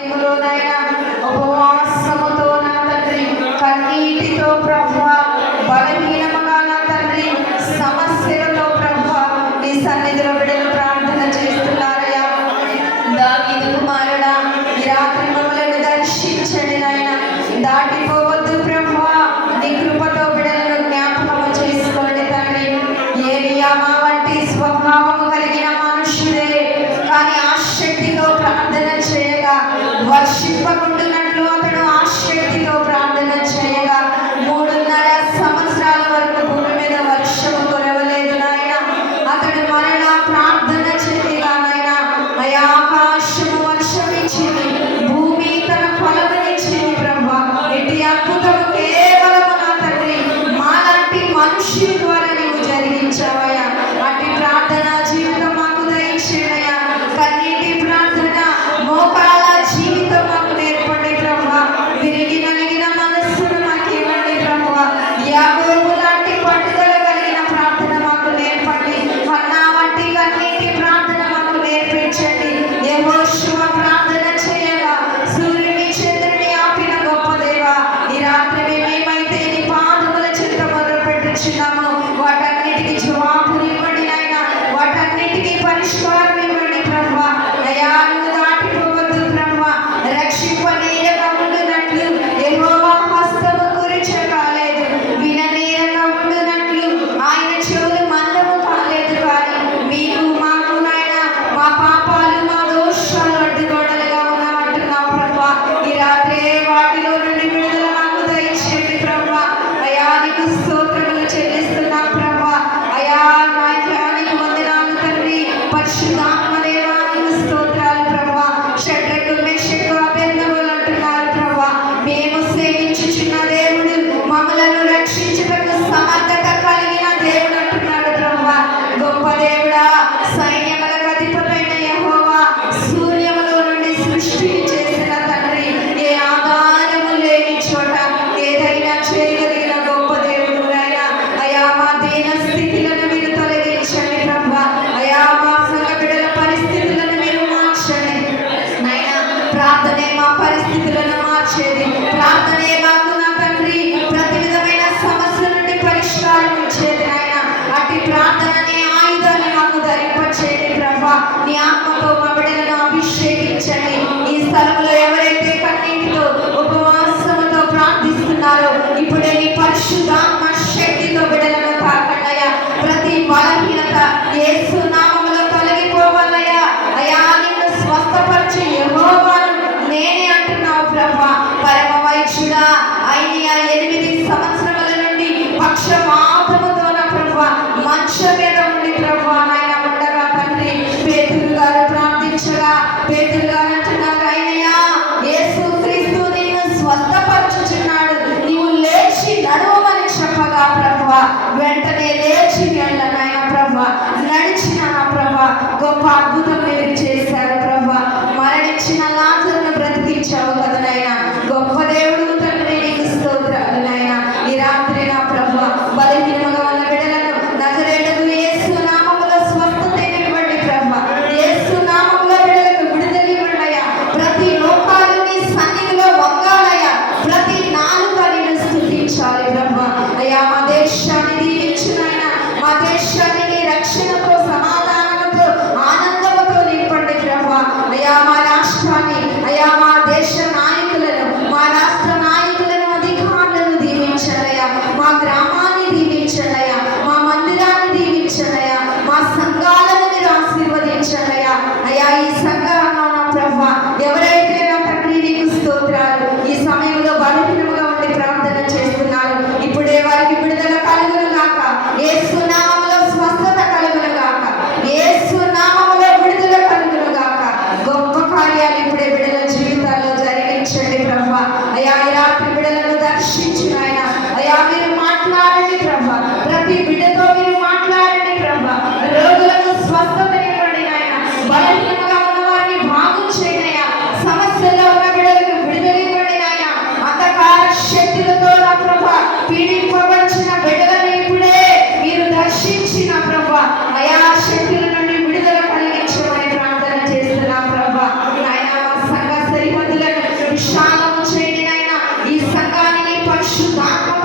సమయంలోనైనా ఉపవాసముతో vai te dar ప్రభా గొప్ప అద్భుతం సంఘంలో నా vai te dar